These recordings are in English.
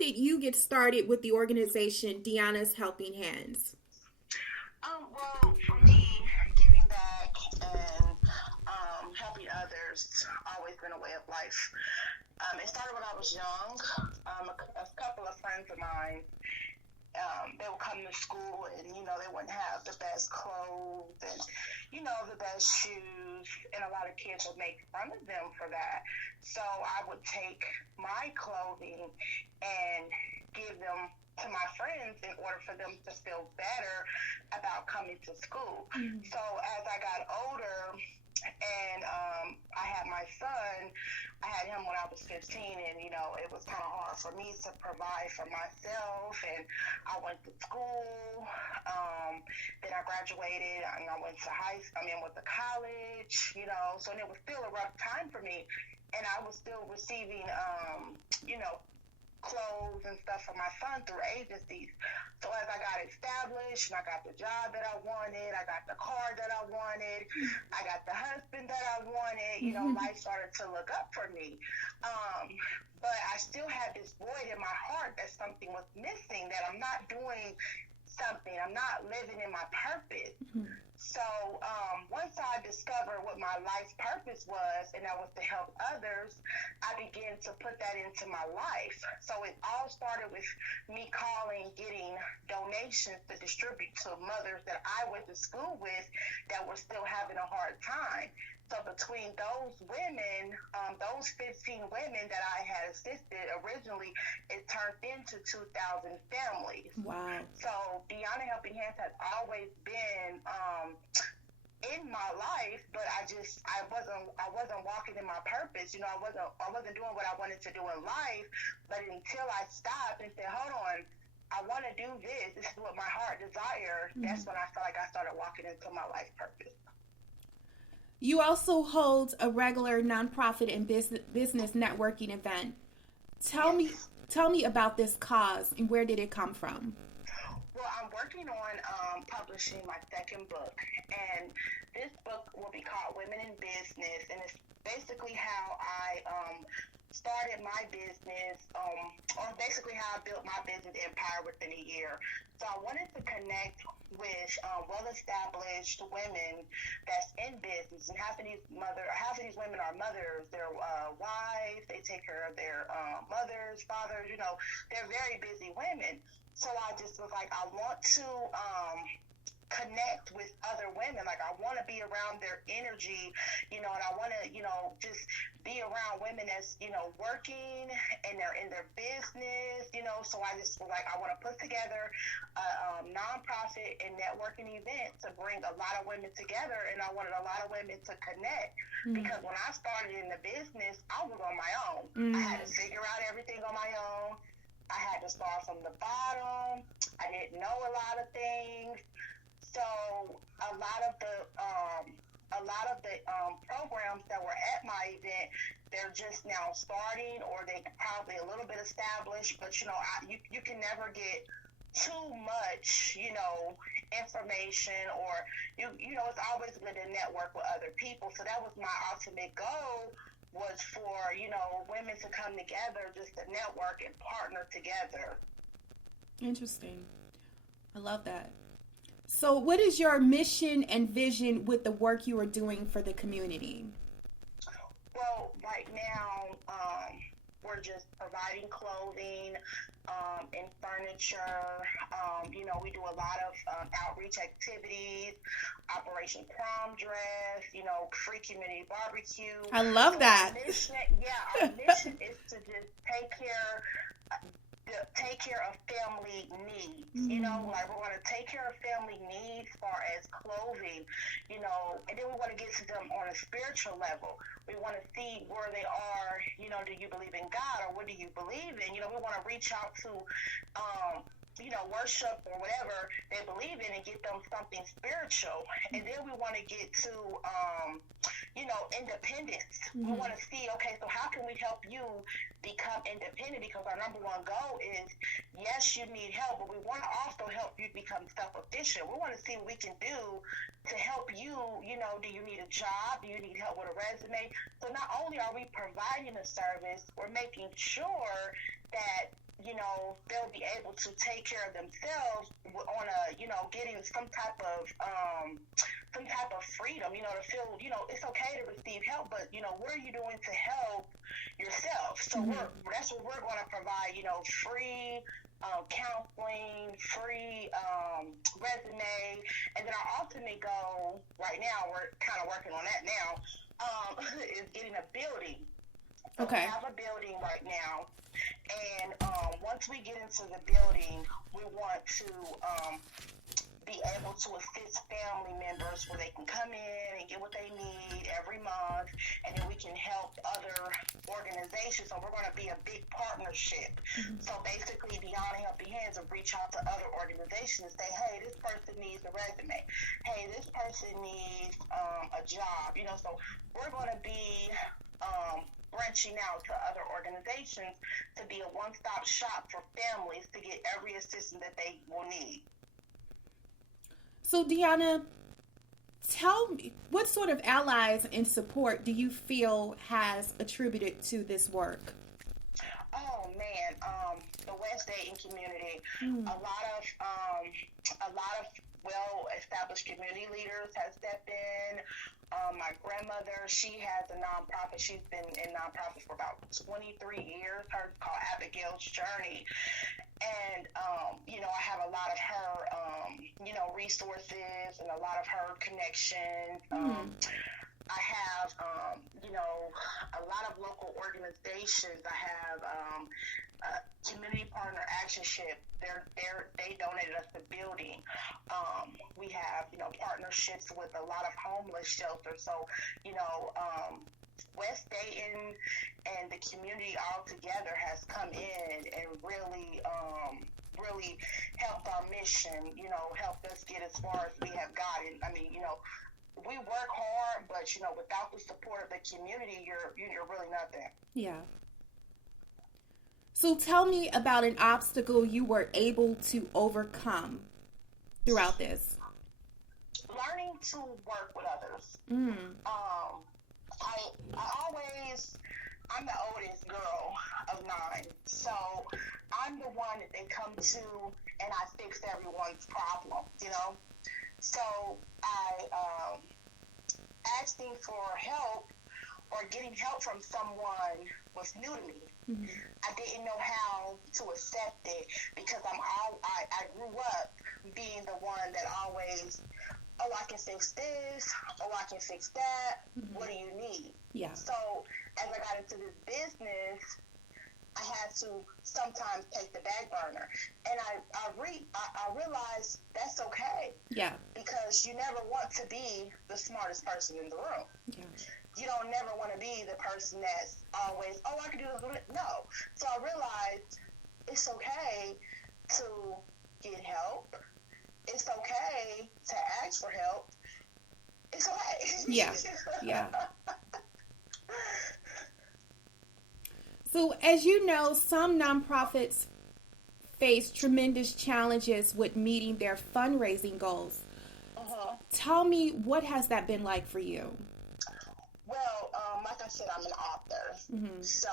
did you get started with the organization Dionna's Helping Hands? Well, for me, giving back and helping others always been a way of life. It started when I was young. A couple of friends of mine, they would come to school and, they wouldn't have the best clothes and, the best shoes. And a lot of kids would make fun of them for that. So I would take my clothing and give them to my friends in order for them to feel better about coming to school. Mm-hmm. So as I got older and I had my son, I had him when I was 15, and, it was kind of hard for me to provide for myself, and I went to school, then I graduated, and I went to college, so it was still a rough time for me, and I was still receiving, clothes and stuff for my son through agencies. So as I got established and I got the job that I wanted, I got the car that I wanted, I got the husband that I wanted, life started to look up for me. But I still had this void in my heart that something was missing, that I'm not doing something, I'm not living in my purpose. So once I discovered what my life's purpose was, and that was to help others, I began to put that into my life. So it all started with me getting donations to distribute to mothers that I went to school with that were still having a hard time. So between those women, those 15 women that I had assisted originally, it turned into 2,000 families. Wow. So Dionna Helping Hands has always been in my life, but I wasn't walking in my purpose. I wasn't doing what I wanted to do in life. But until I stopped and said, hold on, I want to do this. This is what my heart desires. Mm-hmm. That's when I felt like I started walking into my life purpose. You also hold a regular nonprofit and business networking event. Tell me about this cause and where did it come from? Well, I'm working on publishing my second book, and this book will be called Women in Business, and it's basically how I started my business, or basically how I built my business empire within a year. So I wanted to connect with well-established women that's in business, and half of these women are mothers. They're wives. They take care of their mothers, fathers. They're very busy women. So I just was like, I want to connect with other women. Like, I want to be around their energy, and I want to, just be around women that's, working and they're in their business, so I just was like, I want to put together a nonprofit and networking event to bring a lot of women together, and I wanted a lot of women to connect, because when I started in the business, I was on my own. I had to figure out everything on my own. I had to start from the bottom. I didn't know a lot of things. So a lot of the programs that were at my event, they're just now starting, or they probably a little bit established. But you can never get too much, information, or it's always good to network with other people. So that was my ultimate goal, was for women to come together, just to network and partner together. Interesting. I love that. So what is your mission and vision with the work you are doing for the community? Well, right now, we're just providing clothing and furniture. We do a lot of outreach activities, Operation Prom Dress, free community barbecue. I love that. Our mission is to just take care of family needs. Like, we want to take care of family needs as far as clothing, and then we want to get to them on a spiritual level. We want to see where they are, do you believe in God, or what do you believe in? We want to reach out to, worship or whatever they believe in, and get them something spiritual. And then we want to get to, independence. We want to see, okay, so how can we help you become independent? Because our number one goal is, yes, you need help, but we want to also help you become self-efficient. We want to see what we can do to help you. Do you need a job? Do you need help with a resume? So not only are we providing a service, we're making sure that they'll be able to take care of themselves on a, getting some type of freedom, to feel, it's okay to receive help, but, what are you doing to help yourself? So that's what we're going to provide, free counseling, free resume, and then our ultimate goal right now, we're kind of working on that now, is getting a building. So okay. We have a building right now, and once we get into the building, we want to be able to assist family members where they can come in and get what they need every month, and then we can help other organizations. So we're going to be a big partnership. So basically, Dionna Helping Hands will reach out to other organizations and say, hey, this person needs a resume. Hey, this person needs a job. So we're going to be branching out to other organizations to be a one-stop shop for families to get every assistance that they will need. So, Dionna, tell me, what sort of allies and support do you feel has attributed to this work? Oh man, the West Dayton community, a lot of well-established community leaders have stepped in. My grandmother, she has a nonprofit. She's been in nonprofits for about 23 years. Hers called Abigail's Journey. And, I have a lot of her, resources and a lot of her connections. I have, a lot of local organizations. I have Community Partner Actionship. They donated us the building. We have, partnerships with a lot of homeless shelters. So, West Dayton and the community all together has come in and really helped our mission, helped us get as far as we have gotten. I mean, we work hard, but, without the support of the community, you're really nothing. Yeah. So tell me about an obstacle you were able to overcome throughout this. Learning to work with others. I'm the oldest girl of 9, so I'm the one that they come to and I fix everyone's problem, So asking for help or getting help from someone was new to me. I didn't know how to accept it because I grew up being the one that always, oh, I can fix this, oh, I can fix that, what do you need? Yeah. So as I got into this business, I had to sometimes take the back burner. And I realized that's okay. Yeah. Because you never want to be the smartest person in the room. Yeah. You don't never want to be the person that's always, oh, I can do this. No. So I realized it's okay to get help. It's okay to ask for help. It's okay. Yeah. Yeah. So, as you know, some nonprofits face tremendous challenges with meeting their fundraising goals. Tell me, what has that been like for you? Well, like I said, I'm an author. So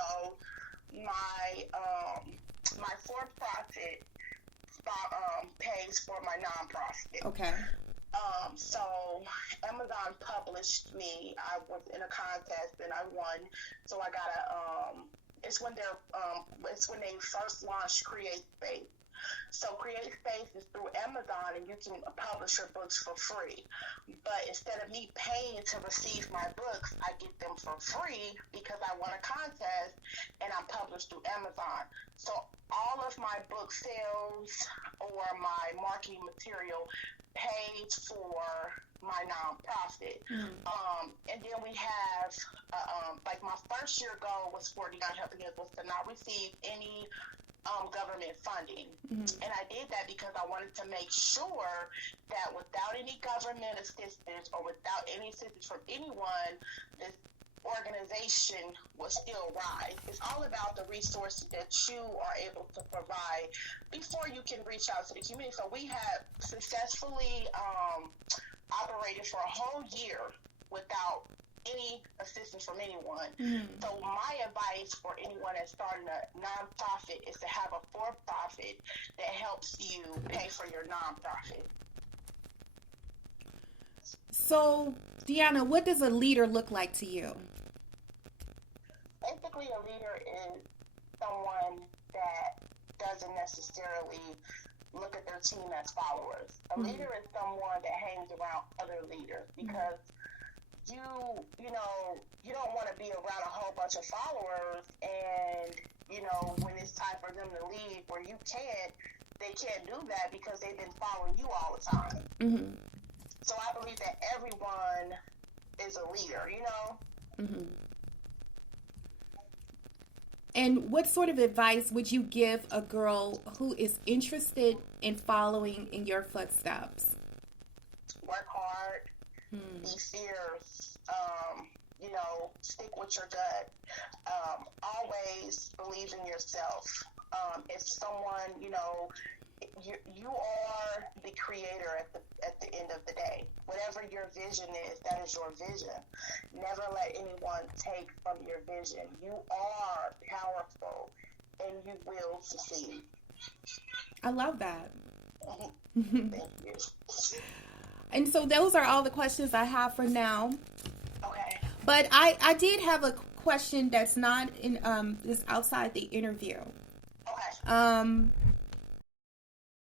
my for-profit pays for my nonprofit. Okay. So Amazon published me. I was in a contest and I won. So I got it's when they first launched Create Space. So Create Space is through Amazon and you can publish your books for free. But instead of me paying to receive my books, I get them for free because I won a contest and I'm published through Amazon. So all of my book sales or my marketing material pays for my nonprofit. And then we have, like my first year goal was for Dionna Helping Hands was to not receive any government funding. And I did that because I wanted to make sure that without any government assistance or without any assistance from anyone, this organization will still rise. It's all about the resources that you are able to provide before you can reach out to the community. So we have successfully operated for a whole year without any assistance from anyone. Mm-hmm. So my advice for anyone that's starting a nonprofit is to have a for-profit that helps you pay for your nonprofit. So, Dionna, what does a leader look like to you? Basically, a leader is someone that doesn't necessarily look at their team as followers. A leader is someone that hangs around other leaders, because you don't want to be around a whole bunch of followers, and when it's time for them to leave, where they can't do that because they've been following you all the time. Mm-hmm. So I believe that everyone is a leader, Mm-hmm. And what sort of advice would you give a girl who is interested in following in your footsteps? Work hard, be fierce, stick with your gut, always believe in yourself. If someone, you are the creator at the end of the day. Whatever your vision is, that is your vision. Never let anyone take from your vision. You are powerful, and you will succeed. I love that. Thank you. And so those are all the questions I have for now. Okay. But I did have a question that's not in this outside the interview. Okay.